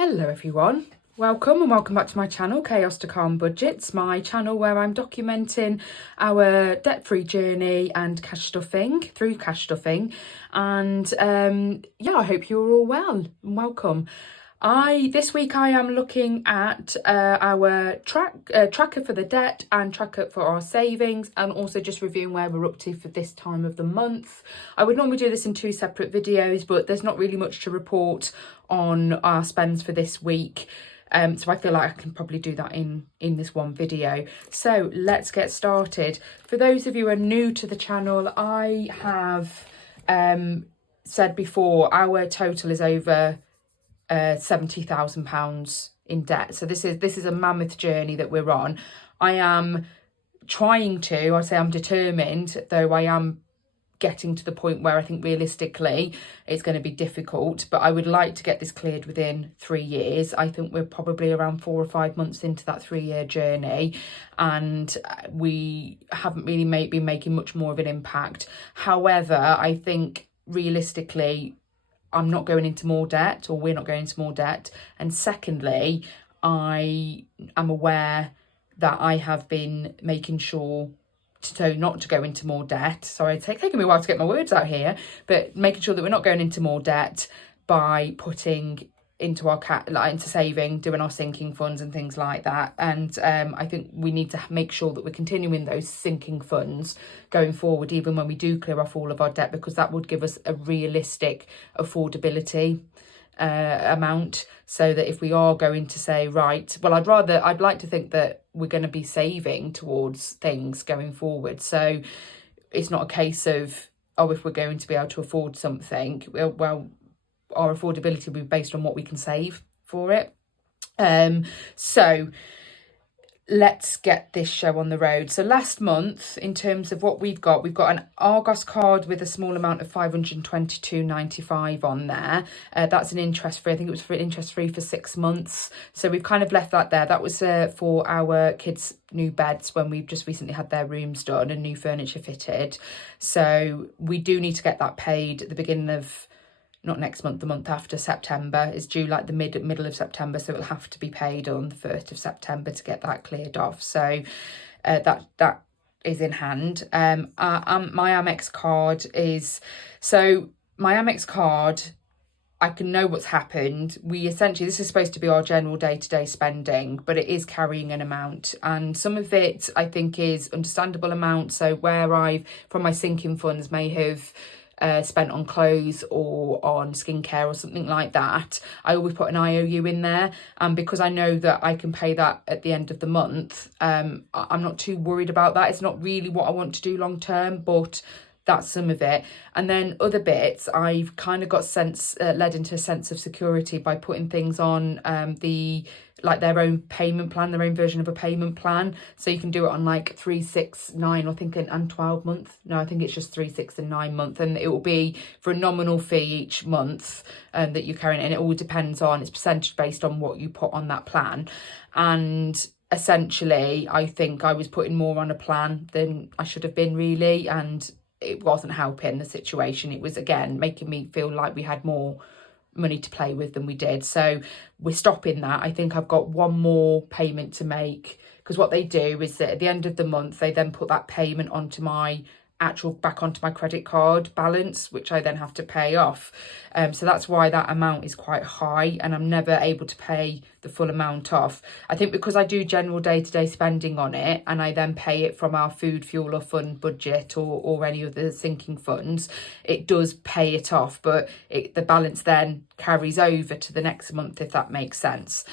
Hello everyone, welcome and welcome back to my channel, Chaos to Calm Budgets, my channel where I'm documenting our debt-free journey and cash stuffing, and yeah, I hope you're all well and welcome. This week I am looking at our tracker for the debt and tracker for our savings, and also just reviewing where we're up to for this time of the month. I would normally do this in two separate videos, but there's not really much to report on our spends for this week. So I feel like I can probably do that in this one video. So let's get started. For those of you who are new to the channel, I have said before our total is over £70,000 in debt. So this is a mammoth journey that we're on. I am trying to, I say I'm determined, though I am getting to the point where I think realistically it's going to be difficult, but I would like to get this cleared within 3 years. I think we're probably around 4 or 5 months into that 3-year journey, and we haven't really been making much more of an impact. However, I think realistically I'm not going into more debt, or we're not going into more debt. And secondly, I am aware that I have been making sure not to go into more debt. Sorry, it's taking me a while to get my words out here, but making sure that we're not going into more debt by putting into our into saving, doing our sinking funds and things like that. And I think we need to make sure that we're continuing those sinking funds going forward, even when we do clear off all of our debt, because that would give us a realistic affordability amount, so that if we are going to say, right, well, I'd like to think that we're going to be saving towards things going forward. So it's not a case of, oh, if we're going to be able to afford something, well, our affordability will be based on what we can save for it. So let's get this show on the road. So last month, in terms of what we've got an Argos card with a small amount of £522.95 on there. That's an interest free. I think it was for interest free for 6 months. So we've kind of left that there. That was for our kids' new beds when we've just recently had their rooms done and new furniture fitted. So we do need to get that paid at the beginning of, not next month, the month after. September is due, like the middle of September, so it'll have to be paid on the 1st of September to get that cleared off. So that is in hand. My Amex card is, so my Amex card, I can know what's happened. This is supposed to be our general day-to-day spending, but it is carrying an amount, and some of it I think is understandable amount. So where I've, from my sinking funds, may have spent on clothes or on skincare or something like that, I always put an IOU in there, and because I know that I can pay that at the end of the month, I'm not too worried about that. It's not really what I want to do long term, but that's some of it. And then other bits, I've kind of got led into a sense of security by putting things on their own payment plan, their own version of a payment plan. So you can do it on like 3, 6, 9, or and 12 months. No, I think it's just 3, 6 and 9 months. And it will be for a nominal fee each month that you're carrying. And it all depends on, it's percentage based on what you put on that plan. And essentially, I think I was putting more on a plan than I should have been, really. And it wasn't helping the situation. It was, again, making me feel like we had more money to play with than we did. So we're stopping that. I think I've got one more payment to make, because what they do is that at the end of the month, they then put that payment onto my back onto my credit card balance, which I then have to pay off. So that's why that amount is quite high, and I'm never able to pay the full amount off. I think because I do general day-to-day spending on it, and I then pay it from our food, fuel or fund budget or any of the sinking funds, it does pay it off, but the balance then carries over to the next month, if that makes sense.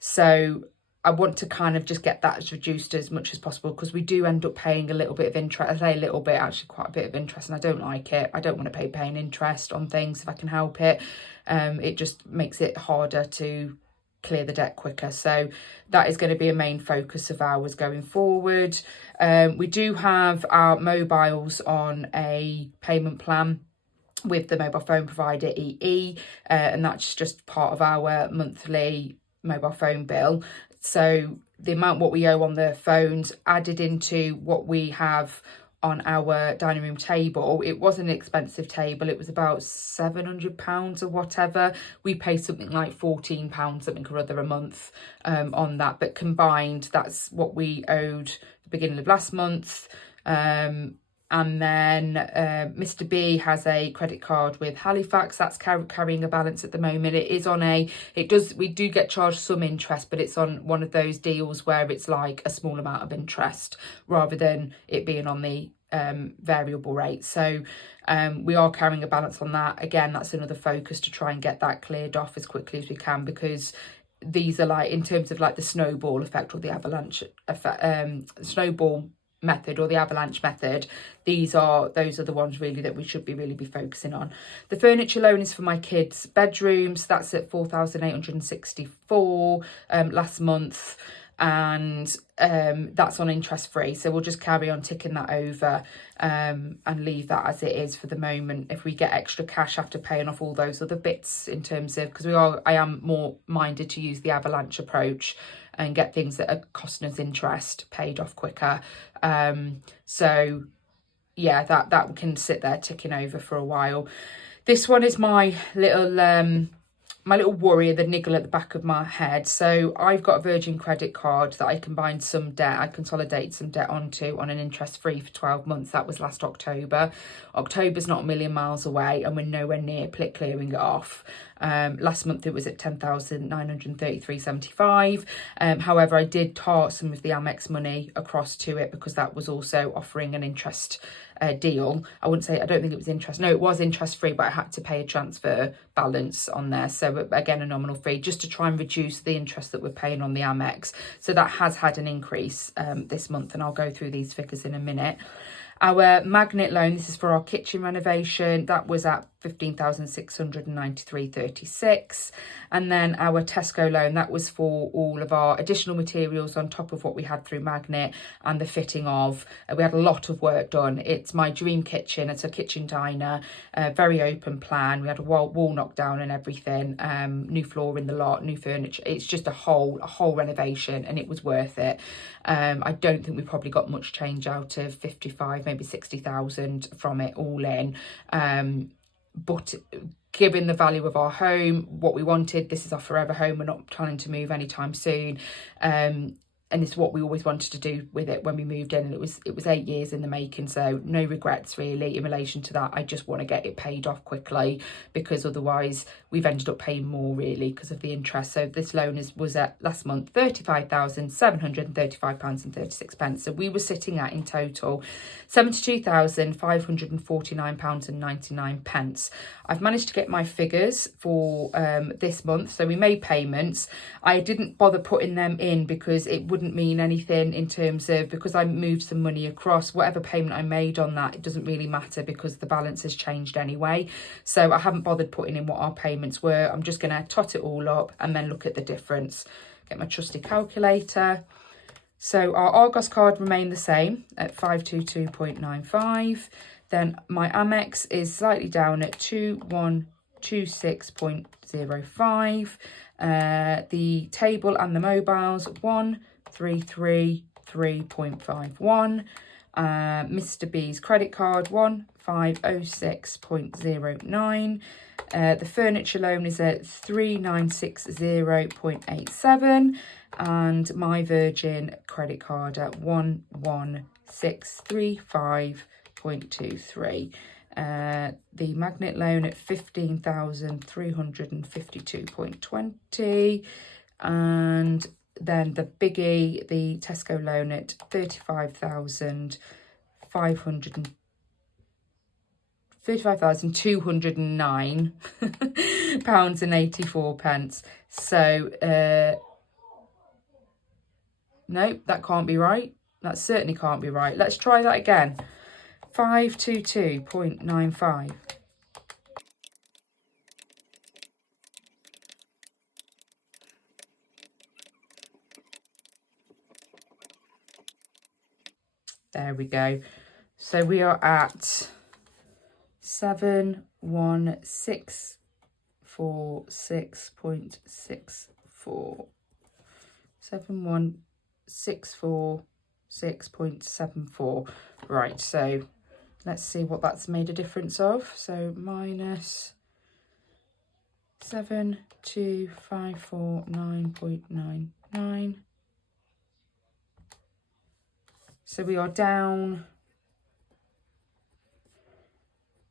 So I want to kind of just get that reduced as much as possible, because we do end up paying a little bit of interest. I say a little bit, actually quite a bit of interest, and I don't like it. I don't want to paying interest on things if I can help it. It just makes it harder to clear the debt quicker. So that is going to be a main focus of ours going forward. We do have our mobiles on a payment plan with the mobile phone provider EE, and that's just part of our monthly mobile phone bill. So the amount what we owe on the phones added into what we have on our dining room table. It wasn't an expensive table. It was about £700 or whatever. We pay something like £14 something or other a month on that. But combined, that's what we owed the beginning of last month. And then Mr. B has a credit card with Halifax. That's carrying a balance at the moment. It is on we do get charged some interest, but it's on one of those deals where it's like a small amount of interest rather than it being on the variable rate. So we are carrying a balance on that. Again, that's another focus to try and get that cleared off as quickly as we can, because these are like, in terms of like the snowball effect or the avalanche effect, snowball method or the avalanche method, those are the ones really that we should really be focusing on. The furniture loan is for my kids' bedrooms. That's at 4,864 last month, and that's on interest free, so we'll just carry on ticking that over and leave that as it is for the moment. If we get extra cash after paying off all those other bits, in terms of, because I am more minded to use the avalanche approach and get things that are costing us interest paid off quicker. So yeah, that can sit there ticking over for a while. This one is my little worry, the niggle at the back of my head. So I've got a Virgin credit card that I combined some debt, I consolidated some debt onto on an interest free for 12 months. That was last October. October's not a million miles away and we're nowhere near clearing it off. Last month it was at 10,933.75. However, I did tar some of the Amex money across to it because that was also offering an interest deal. I don't think it was interest. No, it was interest free, but I had to pay a transfer balance on there. So again, a nominal fee, just to try and reduce the interest that we're paying on the Amex. So that has had an increase this month, and I'll go through these figures in a minute. Our Magnet loan, this is for our kitchen renovation, that was at 15,693.36. And then our Tesco loan, that was for all of our additional materials on top of what we had through Magnet and the fitting of, we had a lot of work done. It's my dream kitchen. It's a kitchen diner, very open plan. We had a wall knocked down and everything, new floor in the lot, new furniture. It's just a whole renovation, and it was worth it. I don't think we probably got much change out of 55, maybe 60,000 from it all in. But given the value of our home, what we wanted, this is our forever home. We're not planning to move anytime soon. And it's what we always wanted to do with it when we moved in. And it was 8 years in the making, so no regrets really in relation to that. I just want to get it paid off quickly, because otherwise we've ended up paying more really because of the interest. So this loan was at last month £35,735.36. So we were sitting at in total £72,549.99. I've managed to get my figures for this month. So we made payments. I didn't bother putting them in because it wouldn't mean anything in terms of, because I moved some money across, whatever payment I made on that, it doesn't really matter because the balance has changed anyway. So I haven't bothered putting in what our payments were. I'm just going to tot it all up and then look at the difference. Get my trusty calculator. So our Argos card remained the same at 522.95. Then my Amex is slightly down at 2126.05. The table and the mobiles 1333.51. Mr. B's credit card 1506.09. The furniture loan is at 3960.87, and my Virgin credit card at 11635.23. The Magnet loan at 15,352.20, and then the biggie, the Tesco loan at £35,209.84. So nope, that can't be right. That certainly can't be right. Let's try that again. 522.95. There we go. So we are at 7164.64. 7164 6.74. Right, so let's see what that's made a difference of. So minus 72549.99. So we are down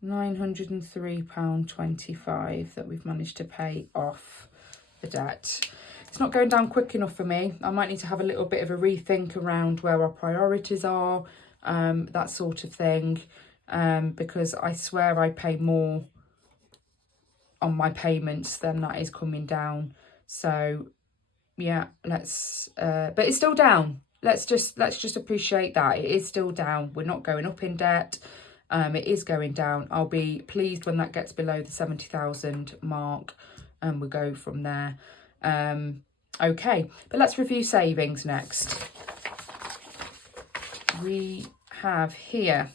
£903.25 that we've managed to pay off the debt. It's not going down quick enough for me. I might need to have a little bit of a rethink around where our priorities are, that sort of thing, because I swear I pay more on my payments than that is coming down. So yeah, let's but it's still down. Let's just appreciate that it is still down. We're not going up in debt. It is going down. I'll be pleased when that gets below the 70,000 mark, and we'll go from there. Okay, but let's review savings next. We have here,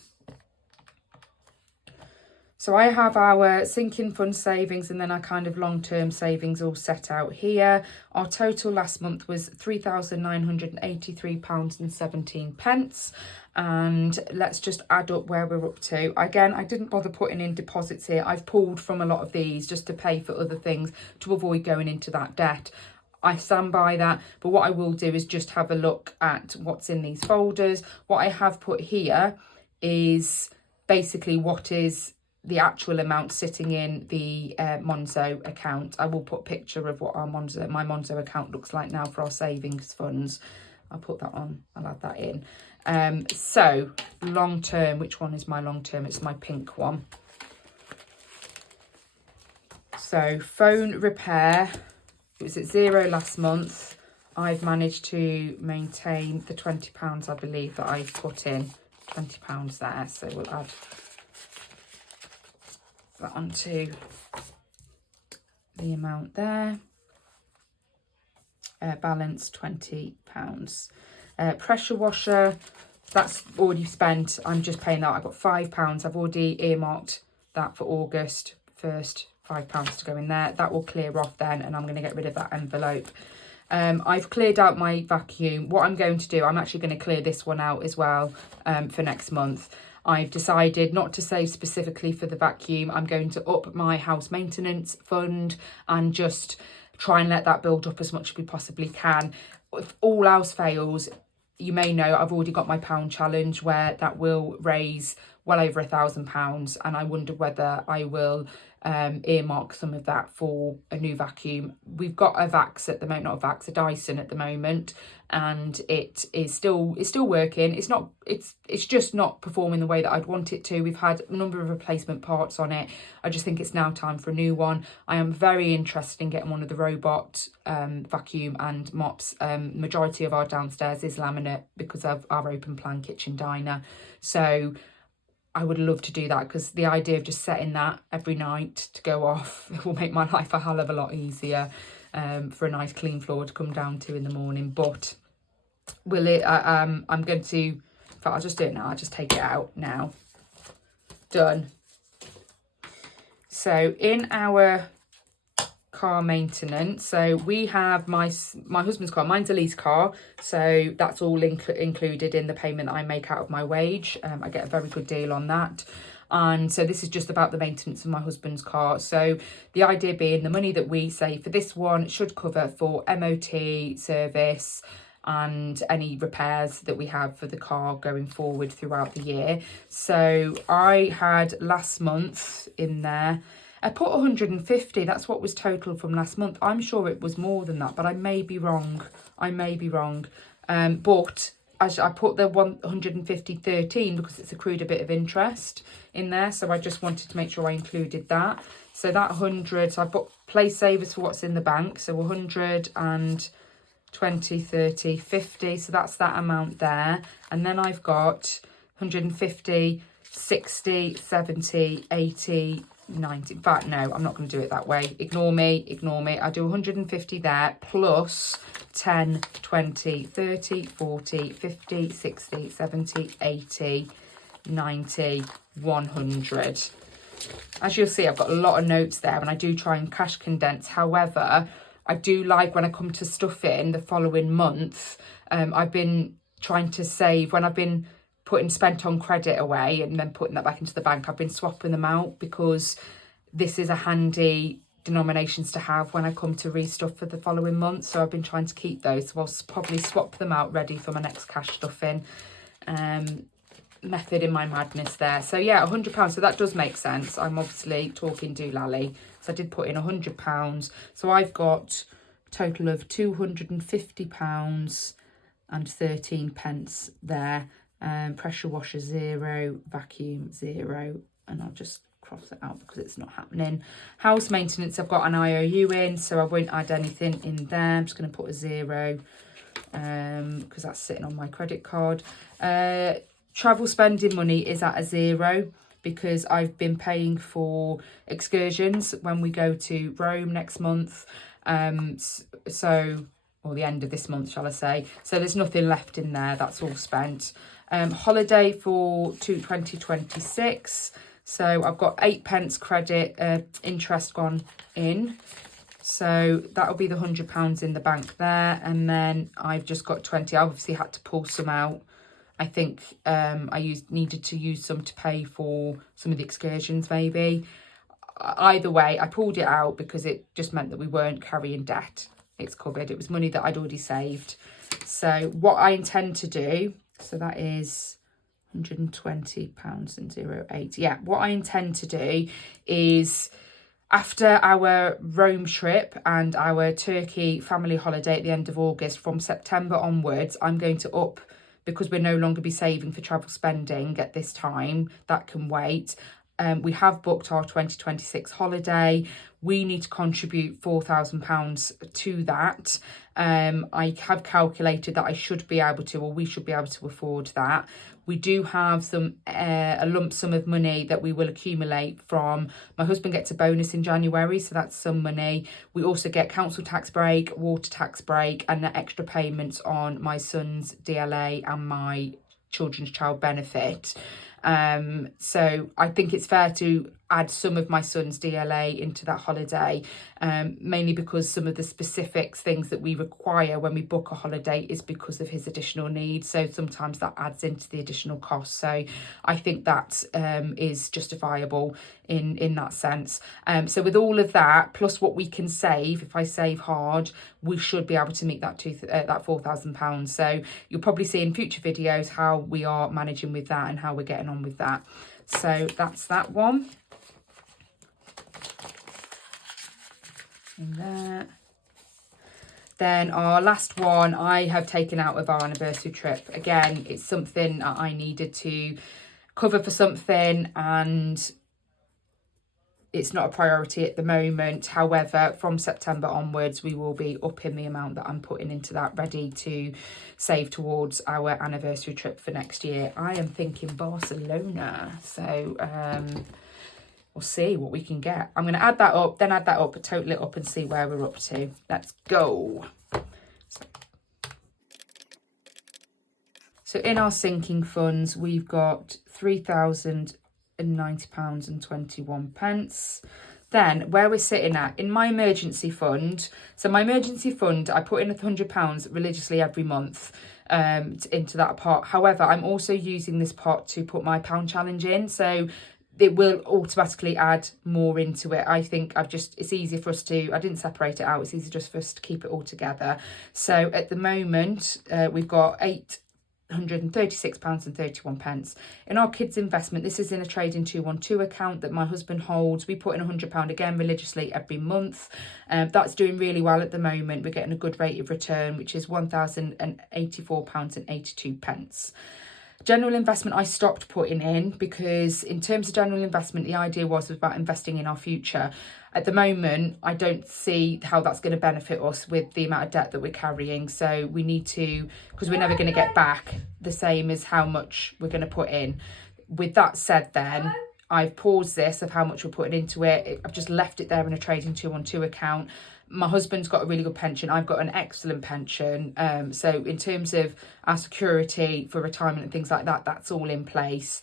so I have our sinking fund savings and then our kind of long-term savings all set out here. Our total last month was £3,983.17. And let's just add up where we're up to. Again, I didn't bother putting in deposits here. I've pulled from a lot of these just to pay for other things to avoid going into that debt. I stand by that, but what I will do is just have a look at what's in these folders. What I have put here is basically what is the actual amount sitting in the Monzo account. I will put a picture of what my Monzo account looks like now for our savings funds. I'll put that on, I'll add that in. So long term, which one is my long term? It's my pink one. So phone repair, it was at £0 last month. I've managed to maintain the £20 I believe that I've put in, £20 there. So we'll add that onto the amount there. Balance £20. Pressure washer, that's already spent. I'm just paying that. I've got £5. I've already earmarked that for August 1st. £5 to go in there. That will clear off then, and I'm going to get rid of that envelope. I've cleared out my vacuum. What I'm going to do, I'm actually going to clear this one out as well for next month. I've decided not to save specifically for the vacuum. I'm going to up my house maintenance fund and just try and let that build up as much as we possibly can. If all else fails, you may know I've already got my pound challenge where that will raise well over £1,000, and I wonder whether I will earmark some of that for a new vacuum. We've got a Vax at the moment, not a Vax, a Dyson at the moment, and it is still working. It's just not performing the way that I'd want it to. We've had a number of replacement parts on it. I just think it's now time for a new one. I am very interested in getting one of the robot vacuum and mops. Majority of our downstairs is laminate because of our open plan kitchen diner. So I would love to do that, because the idea of just setting that every night to go off, it will make my life a hell of a lot easier, for a nice clean floor to come down to in the morning. But will it, I'm going to, in fact, I'll just do it now. I'll just take it out now. Done. So in our car maintenance, so we have my husband's car. Mine's a lease car, so that's all included in the payment that I make out of my wage. I get a very good deal on that. And so this is just about the maintenance of my husband's car. So the idea being the money that we save for this one should cover for MOT, service, and any repairs that we have for the car going forward throughout the year. So I had last month in there, I put 150, that's what was total from last month. I'm sure it was more than that, but I may be wrong. But I put the 150.13 because it's accrued a bit of interest in there. So I just wanted to make sure I included that. So that 100, so I put place savers for what's in the bank. So 100 and 20, 30, 50. So that's that amount there. And then I've got 150, 60, 70, 80, 90. In fact, no, I'm not going to do it that way. Ignore me. I do 150 there plus 10, 20, 30, 40, 50, 60, 70, 80, 90, 100. As you'll see, I've got a lot of notes there, and I do try and cash condense. However, I do like when I come to stuff in the following month, I've been trying to save. When I've been spent on credit away and then putting that back into the bank, I've been swapping them out because this is a handy denominations to have when I come to restuff for the following month. So I've been trying to keep those. So I'll probably swap them out ready for my next cash stuffing method in my madness there. So yeah, £100. So that does make sense. I'm obviously talking doolally. So I did put in £100. So I've got a total of £250 and 13 pence there. Pressure washer 0, vacuum 0, and I'll just cross it out because it's not happening. House maintenance, I've got an IOU in, so I won't add anything in there. I'm just going to put a 0 because that's sitting on my credit card. Travel spending money is at a 0 because I've been paying for excursions when we go to Rome next month. Or the end of this month, shall I say. So there's nothing left in there. That's all spent. Holiday for 2026. So I've got 8 pence credit interest gone in. So that'll be the £100 in the bank there. And then I've just got 20. I obviously had to pull some out. I think I needed to use some to pay for some of the excursions maybe. Either way, I pulled it out because it just meant that we weren't carrying debt. It's covered. It was money that I'd already saved. So what I intend to do, so that is £120 and 0.8. Yeah, what I intend to do is after our Rome trip and our Turkey family holiday at the end of August, from September onwards, I'm going to up, because we'll no longer be saving for travel spending at this time. That can wait. We have booked our 2026 holiday. We need to contribute £4,000 to that. I have calculated that I should be able to, or we should be able to afford that. We do have some a lump sum of money that we will accumulate from, my husband gets a bonus in January, so that's some money. We also get council tax break, water tax break, and the extra payments on my son's DLA and my children's child benefit. So I think it's fair to add some of my son's DLA into that holiday, mainly because some of the specific things that we require when we book a holiday is because of his additional needs. So sometimes that adds into the additional cost. So I think that is justifiable in that sense. So with all of that, plus what we can save, if I save hard, we should be able to meet that that £4,000. So you'll probably see in future videos how we are managing with that and how we're getting on with that. So that's that one. And there. Then our last one I have taken out of our anniversary trip. Again, it's something that I needed to cover for something, and it's not a priority at the moment. However, from September onwards, we will be upping the amount that I'm putting into that, ready to save towards our anniversary trip for next year. I am thinking Barcelona. So we'll see what we can get. I'm going to add that up, then add that up, total it up and see where we're up to. Let's go. So in our sinking funds, we've got £3,090 and 21 pence. Then where we're sitting at in my emergency fund, so my emergency fund, I put in £100 religiously every month into that pot. However, I'm also using this pot to put my pound challenge in, so it will automatically add more into it. I think it's easier for us to, I didn't separate it out, it's easier just for us to keep it all together. So at the moment, we've got £836 and 31 pence. In our kids investment, this is in a Trading 212 account that my husband holds. We put in £100 again religiously every month. That's doing really well at the moment. We're getting a good rate of return, which is £1,084 and 82 pence. General investment I stopped putting in because in terms of general investment, the idea was about investing in our future. At the moment, I don't see how that's going to benefit us with the amount of debt that we're carrying. So we need to, because we're never going to get back the same as how much we're going to put in. With that said then, I've paused this of how much we're putting into it. I've just left it there in a Trading 212 account. My husband's got a really good pension. I've got an excellent pension. So in terms of our security for retirement and things like that, that's all in place.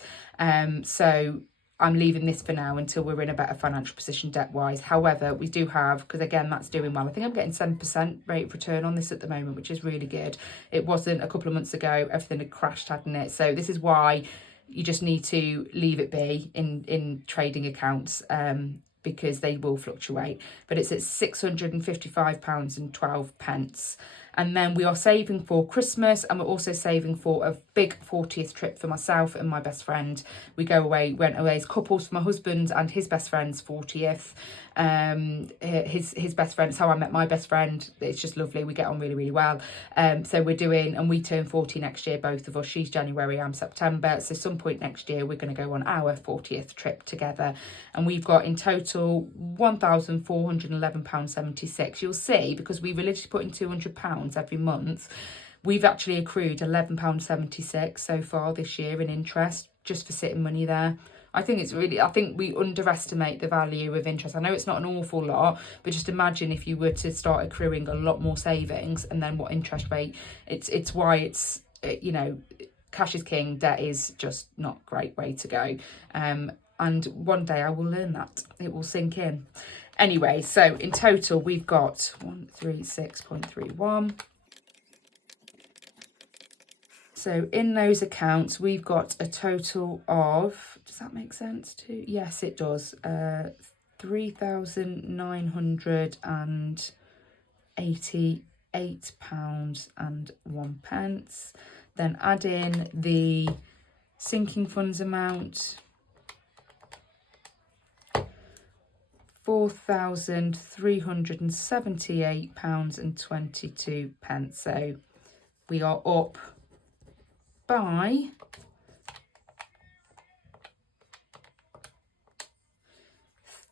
So I'm leaving this for now until we're in a better financial position debt-wise. However, we do have, because again, that's doing well. I think I'm getting 7% rate of return on this at the moment, which is really good. It wasn't a couple of months ago. Everything had crashed, hadn't it? So this is why you just need to leave it be in trading accounts, because they will fluctuate. But it's at £655.12. And then we are saving for Christmas, and we're also saving for a big 40th trip for myself and my best friend. We went away as couples for my husband and his best friend's 40th. His best friend, it's how I met my best friend. It's just lovely. We get on really, really well. So we're doing, and we turn 40 next year, both of us. She's January, I'm September. So some point next year, we're going to go on our 40th trip together. And we've got in total £1,411.76. You'll see, because we religiously put in £200 every month, we've actually accrued £11.76 so far this year in interest, just for sitting money there. I think we underestimate the value of interest. I know it's not an awful lot, but just imagine if you were to start accruing a lot more savings, and then what interest rate. It's why it's, cash is king, debt is just not a great way to go. And one day I will learn that. It will sink in. Anyway, so in total we've got 136.31. So in those accounts, we've got a total of, does that make sense too? Yes, it does. £3,988.01. Then add in the sinking funds amount, £4,378.22. So we are up by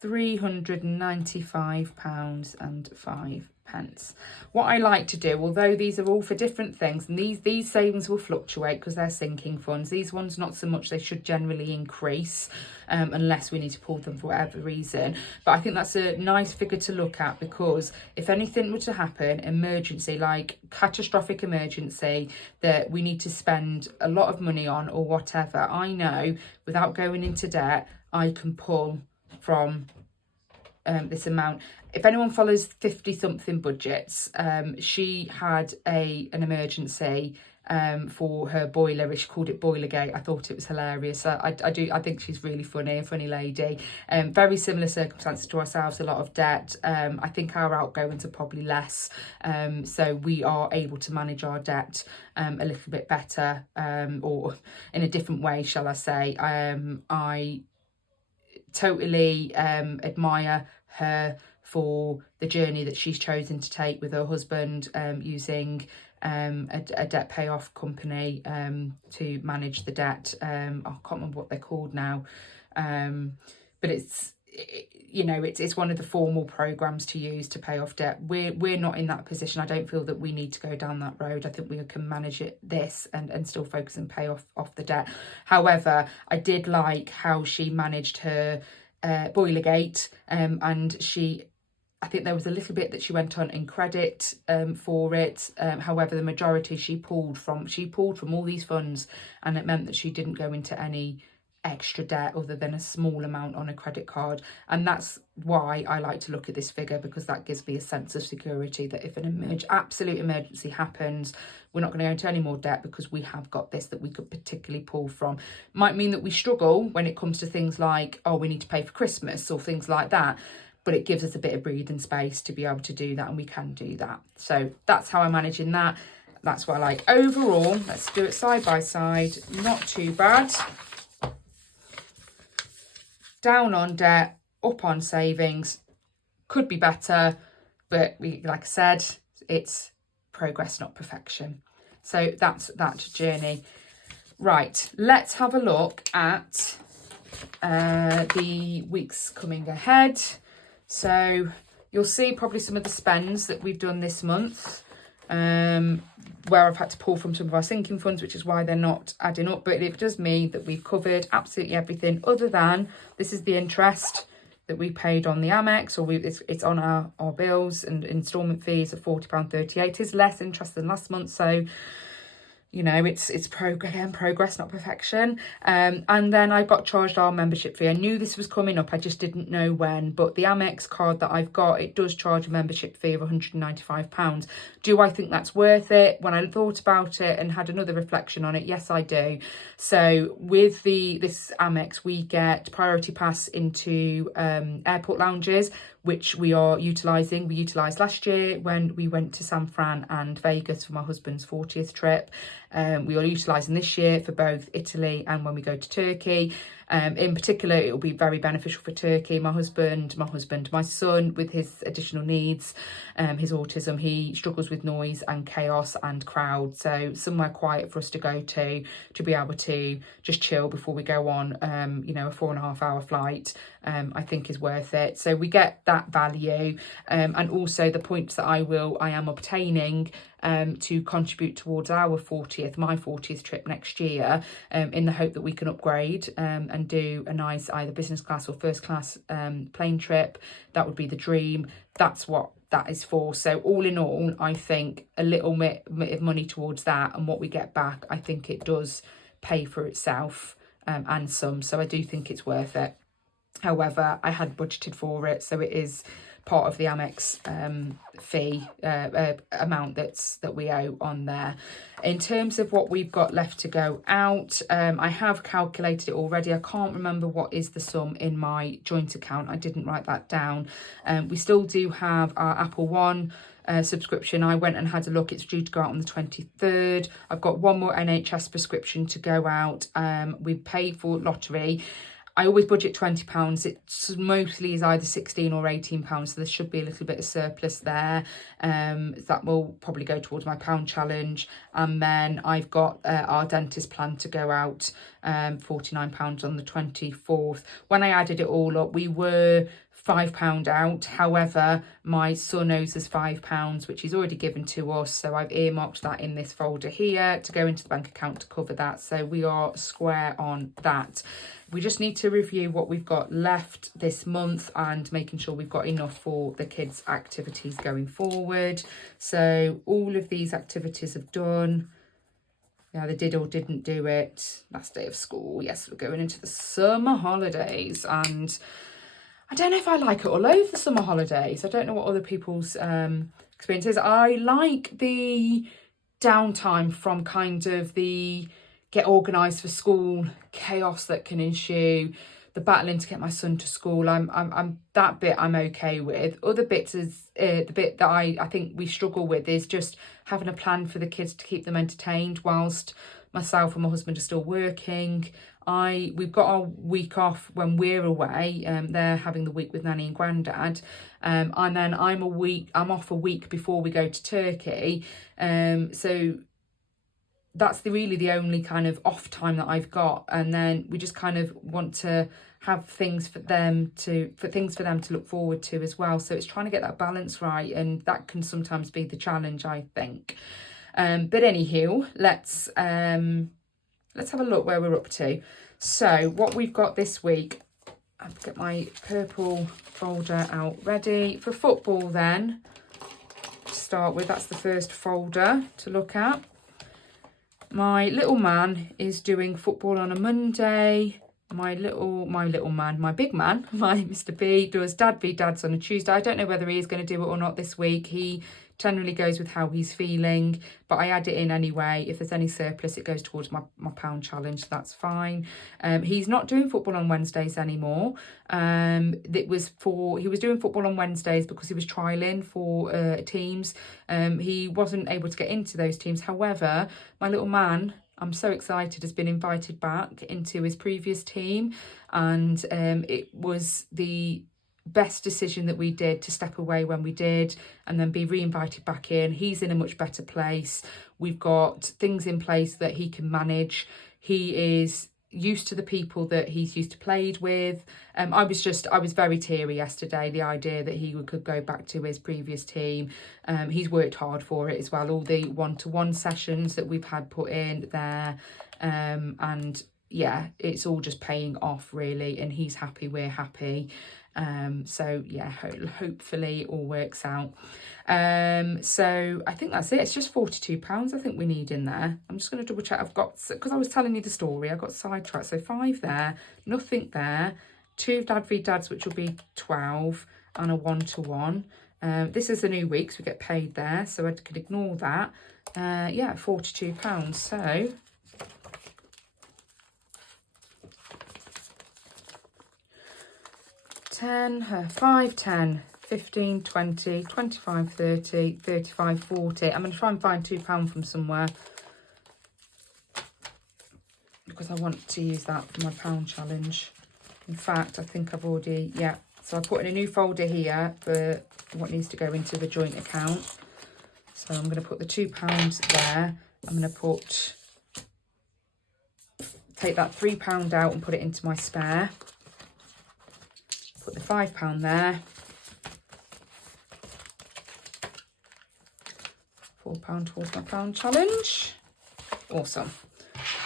£395.05. What I like to do, although these are all for different things, and these savings will fluctuate because they're sinking funds. These ones not so much. They should generally increase unless we need to pull them for whatever reason. But I think that's a nice figure to look at, because if anything were to happen, emergency, like catastrophic emergency, that we need to spend a lot of money on or whatever, I know without going into debt, I can pull from this amount. If anyone follows 50 something budgets, she had an emergency for her boiler. She called it Boilergate. I thought it was hilarious. I think she's really funny, a funny lady. Very similar circumstances to ourselves, a lot of debt. I think our outgoings are probably less, so we are able to manage our debt a little bit better, or in a different way, shall I say. I totally admire her for the journey that she's chosen to take with her husband, using a debt payoff company to manage the debt. I can't remember what they're called now, but it's one of the formal programs to use to pay off debt. We're not in that position. I don't feel that we need to go down that road. I think we can manage this and still focus and pay off the debt. However, I did like how she managed her Boilergate, and I think there was a little bit that she went on in credit for it. However, the majority she pulled from all these funds, and it meant that she didn't go into any extra debt other than a small amount on a credit card. And that's why I like to look at this figure, because that gives me a sense of security that if an absolute emergency happens, we're not going to go into any more debt, because we have got this that we could particularly pull from. Might mean that we struggle when it comes to things like, we need to pay for Christmas or things like that, but it gives us a bit of breathing space to be able to do that, and we can do that. So that's how I'm managing that. That's what I like. Overall, let's do it side by side. Not too bad. Down on debt, up on savings. Could be better, but like I said, it's progress, not perfection. So that's that journey. Right, let's have a look at the weeks coming ahead. So you'll see probably some of the spends that we've done this month, where I've had to pull from some of our sinking funds, which is why they're not adding up. But it does mean that we've covered absolutely everything, other than this is the interest that we paid on the Amex, or it's on our bills, and instalment fees of £40.38 is less interest than last month. So, you know, it's progress, not perfection. And then I got charged our membership fee. I knew this was coming up, I just didn't know when. But the Amex card that I've got, it does charge a membership fee of £195. Do I think that's worth it? When I thought about it and had another reflection on it, yes, I do. So with this Amex, we get priority pass into airport lounges, which we are utilising. We utilised last year when we went to San Fran and Vegas for my husband's 40th trip. We are utilising this year for both Italy and when we go to Turkey. In particular, it will be very beneficial for Turkey. My son with his additional needs, his autism, he struggles with noise and chaos and crowd. So somewhere quiet for us to go to be able to just chill before we go on, you know, a 4.5 hour flight, I think is worth it. So we get that value, and also the points that I am obtaining to contribute towards my 40th trip next year, in the hope that we can upgrade and do a nice either business class or first class plane trip. That would be the dream. That's what that is for. So all in all, I think a little bit of money towards that and what we get back, I think it does pay for itself, and some. So I do think it's worth it. However, I had budgeted for it, so it is part of the Amex fee amount that we owe on there. In terms of what we've got left to go out, I have calculated it already. I can't remember what is the sum in my joint account. I didn't write that down. We still do have our Apple One subscription. I went and had a look. It's due to go out on the 23rd. I've got one more NHS prescription to go out. We pay for lottery. I always budget £20. It mostly is either £16 or £18, so there should be a little bit of surplus there. That will probably go towards my pound challenge. And then I've got our dentist plan to go out, £49 on the 24th. When I added it all up, we were £5 out. However, my son owes us £5, which he's already given to us. So I've earmarked that in this folder here to go into the bank account to cover that. So we are square on that. We just need to review what we've got left this month and making sure we've got enough for the kids' activities going forward. So all of these activities are done. Yeah, they did or didn't do it. Last day of school. Yes, we're going into the summer holidays, and I don't know if I like it all over the summer holidays. I don't know what other people's experience is. I like the downtime from kind of the get organised for school chaos that can ensue, the battling to get my son to school. I'm that bit I'm okay with. Other bits is the bit that I think we struggle with is just having a plan for the kids to keep them entertained whilst myself and my husband are still working. We've got our week off when we're away. They're having the week with Nanny and Grandad, and then I'm off a week before we go to Turkey. So that's really the only kind of off time that I've got, and then we just kind of want to have things for them to look forward to as well. So it's trying to get that balance right, and that can sometimes be the challenge, I think. But anywho, let's have a look where we're up to. So what we've got this week, I'll get my purple folder out ready for football. Then to start with, that's the first folder to look at. My little man is doing football on a Monday. My big man, my Mr. B, does Dad v Dads on a Tuesday. I don't know whether he is going to do it or not this week. He generally goes with how he's feeling, but I add it in anyway. If there's any surplus, it goes towards my pound challenge, so that's fine. He's not doing football on Wednesdays anymore. He was doing football on Wednesdays because he was trialling for teams. He wasn't able to get into those teams. However, my little man, I'm so excited, has been invited back into his previous team, and it was the best decision that we did to step away when we did and then be re-invited back in. He's in a much better place. We've got things in place that he can manage. He is used to the people that he's used to played with. I was very teary yesterday, the idea that he could go back to his previous team. He's worked hard for it as well, all the one-to-one sessions that we've had put in there, and yeah, it's all just paying off really, and he's happy, we're happy. So yeah, hopefully it all works out. So I think that's it. It's just £42 I think we need in there. I'm just going to double check. I've got, because I was telling you the story, I got sidetracked. So 5 there, nothing there, 2 Dad v Dads, which will be 12, and a 1-to-1. This is the new week, so we get paid there, so I could ignore that. Yeah, £42. So 10, 5, 10, 15, 20, 25, 30, 35, 40. I'm going to try and find £2 from somewhere, because I want to use that for my pound challenge. In fact, I think I've already, yeah. So I put in a new folder here for what needs to go into the joint account. So I'm going to put the £2 there. I'm going to take that £3 out and put it into my spare. Put the £5 there. £4 towards my pound challenge. Awesome.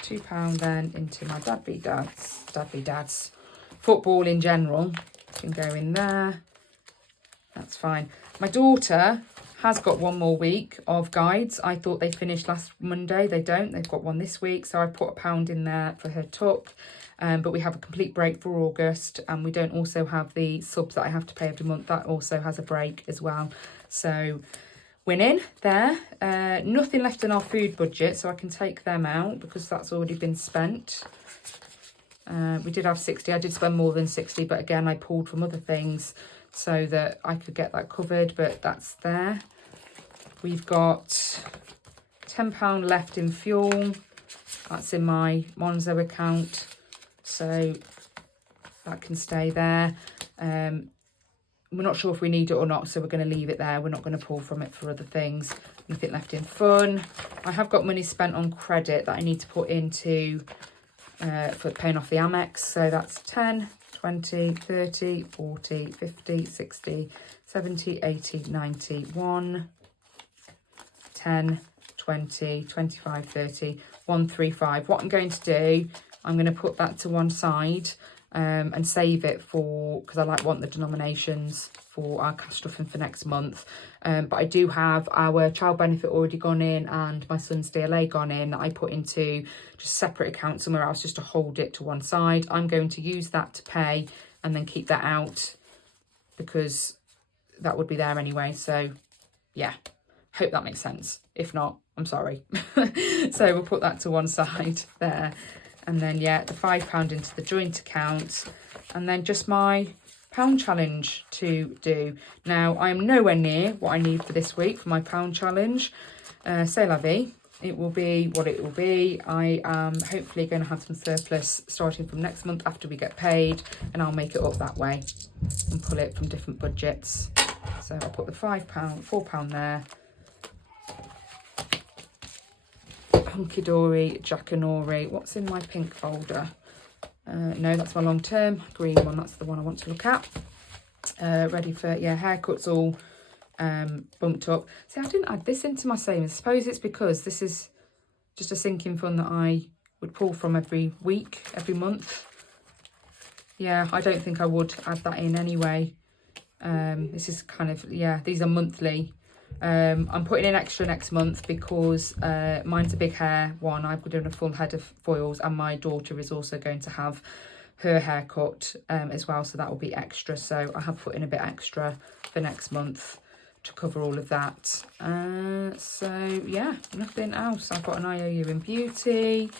£2 then into my Dad v Dads. Football in general can go in there. That's fine. My daughter has got one more week of guides. I thought they finished last Monday. They don't. They've got one this week. So I put £1 in there for her tuck. But we have a complete break for August. And we don't also have the subs that I have to pay every month. That also has a break as well. So winning there. Nothing left in our food budget. So I can take them out because that's already been spent. We did have 60. I did spend more than 60. But again, I pulled from other things so that I could get that covered, but that's there. We've got £10 left in fuel. That's in my Monzo account, so that can stay there. We're not sure if we need it or not, so we're going to leave it there. We're not going to pull from it for other things. Nothing left in fun. I have got money spent on credit that I need to put into for paying off the Amex, so that's 10, 20, 30, 40, 50, 60, 70, 80, 90, 1, 10, 20, 25, 30, 135. What I'm going to do, I'm going to put that to one side and save it for, because I want the denominations for our cash stuffing for next month. But I do have our child benefit already gone in and my son's DLA gone in that I put into just separate accounts somewhere else just to hold it to one side. I'm going to use that to pay and then keep that out because that would be there anyway. So yeah, hope that makes sense. If not, I'm sorry. So we'll put that to one side there. And then, yeah, the £5 into the joint account. And then just my pound challenge to do. Now, I'm nowhere near what I need for this week for my pound challenge. C'est la vie. It will be what it will be. I am hopefully going to have some surplus starting from next month after we get paid. And I'll make it up that way and pull it from different budgets. So I'll put the £4 there. Hunky Dory, Jackanory. What's in my pink folder? No, that's my long term. Green one, that's the one I want to look at. Ready for, yeah, haircuts all bumped up. See, I didn't add this into my savings. I suppose it's because this is just a sinking fund that I would pull from every week, every month. Yeah, I don't think I would add that in anyway. This is kind of, yeah, these are monthly. I'm putting in extra next month because mine's a big hair one. I've done a full head of foils and my daughter is also going to have her hair cut as well, so that will be extra. So I have put in a bit extra for next month to cover all of that. So yeah, nothing else. I've got an IOU in beauty,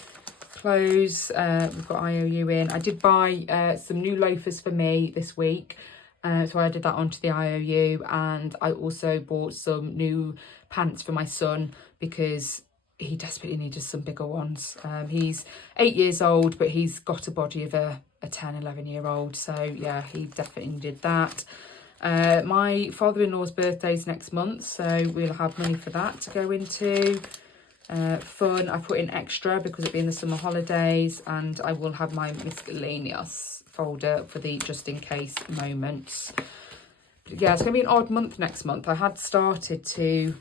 clothes, we've got IOU in. I did buy some new loafers for me this week. So I added that onto the IOU, and I also bought some new pants for my son because he desperately needed some bigger ones. He's 8 years old, but he's got a body of a 10, 11-year-old. So yeah, he definitely needed that. My father-in-law's birthday's next month, so we'll have money for that to go into. Fun, I put in extra because it'll be in the summer holidays, and I will have my miscellaneous folder for the just in case moments. But yeah, it's going to be an odd month next month. I had started to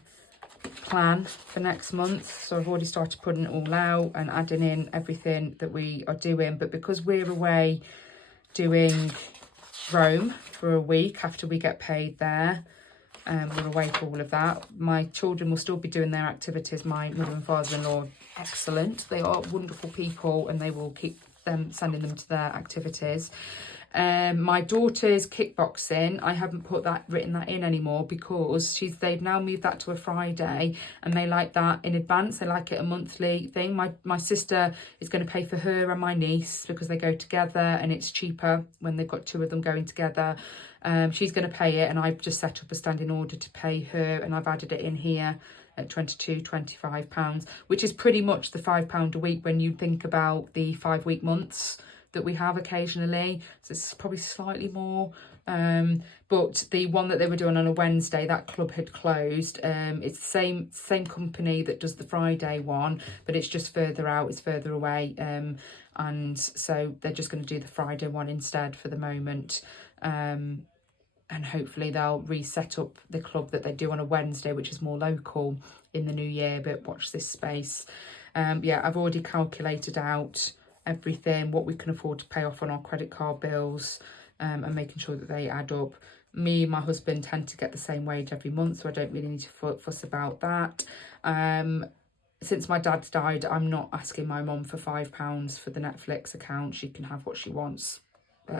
plan for next month, so I've already started putting it all out and adding in everything that we are doing. But because we're away doing Rome for a week after we get paid there. We're away for all of that. My children will still be doing their activities. My mother and father-in-law, excellent. They are wonderful people, and they will keep them sending them to their activities. My daughter's kickboxing, I haven't written that in anymore because they've now moved that to a Friday, and they like that in advance. They like it a monthly thing. My sister is going to pay for her and my niece because they go together, and it's cheaper when they've got two of them going together. She's going to pay it, and I've just set up a standing order to pay her, and I've added it in here at £25, which is pretty much the £5 a week when you think about the 5-week months that we have occasionally. So it's probably slightly more. But the one that they were doing on a Wednesday, that club had closed. It's the same company that does the Friday one, but it's just further out, it's further away. And so they're just going to do the Friday one instead for the moment. And hopefully they'll reset up the club that they do on a Wednesday, which is more local, in the new year, but watch this space. Yeah, I've already calculated out everything, what we can afford to pay off on our credit card bills, and making sure that they add up. Me and my husband tend to get the same wage every month, so I don't really need to fuss about that. Since my dad's died, I'm not asking my mum for £5 for the Netflix account. She can have what she wants.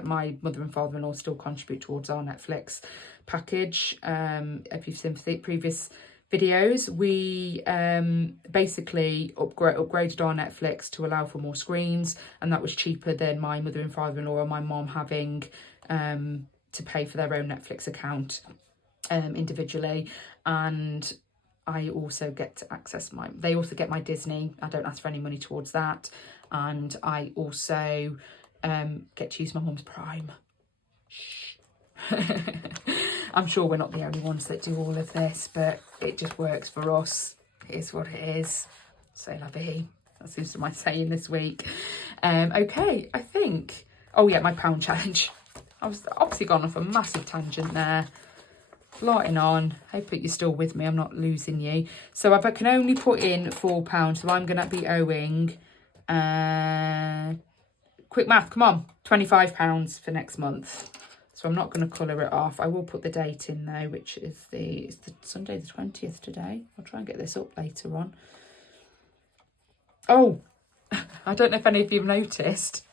My mother and father-in-law still contribute towards our Netflix package. If you've seen previous videos, we basically upgraded our Netflix to allow for more screens, and that was cheaper than my mother and father-in-law and my mom having to pay for their own Netflix account individually. And I also get to access they also get my Disney. I don't ask for any money towards that. And I also get to use my mum's Prime. Shh. I'm sure we're not the only ones that do all of this, but it just works for us. It is what it is. C'est la vie. That seems to be my saying this week. Okay, I think... Oh yeah, my pound challenge. I was obviously gone off a massive tangent there. Blotting on. Hope that you're still with me. I'm not losing you. So if I can only put in £4, so I'm going to be owing... quick math, come on. £25 for next month. So I'm not going to colour it off. I will put the date in though, which is it's the Sunday the 20th today. I'll try and get this up later on. Oh, I don't know if any of you have noticed.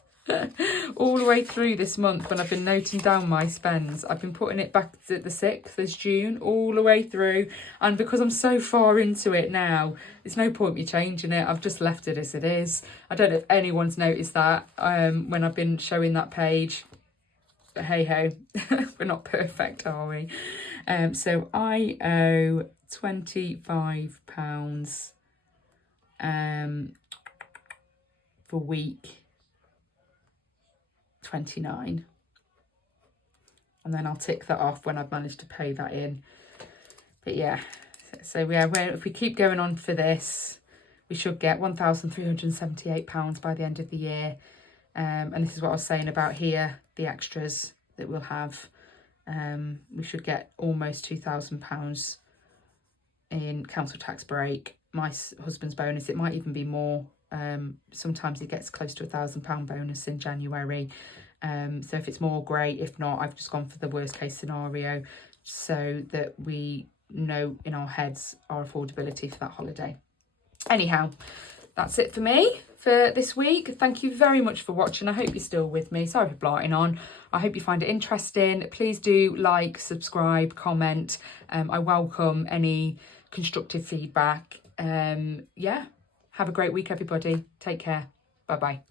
All the way through this month when I've been noting down my spends, I've been putting it back to the 6th as June, all the way through. And because I'm so far into it now, there's no point me changing it. I've just left it as it is. I don't know if anyone's noticed that when I've been showing that page. But hey ho, we're not perfect, are we? So I owe £25 for week 29, and then I'll tick that off when I've managed to pay that in. But yeah, so if we keep going on for this, we should get £1,378 by the end of the year. And this is what I was saying about here, the extras that we'll have. We should get almost £2,000 in council tax break. My husband's bonus, it might even be more. Sometimes he gets close to £1,000 bonus in January. So if it's more, great. If not, I've just gone for the worst case scenario so that we know in our heads our affordability for that holiday. Anyhow, that's it for me for this week. Thank you very much for watching. I hope you're still with me. Sorry for blarting on. I hope you find it interesting. Please do like, subscribe, comment. I welcome any constructive feedback. Yeah, have a great week, everybody. Take care. Bye-bye.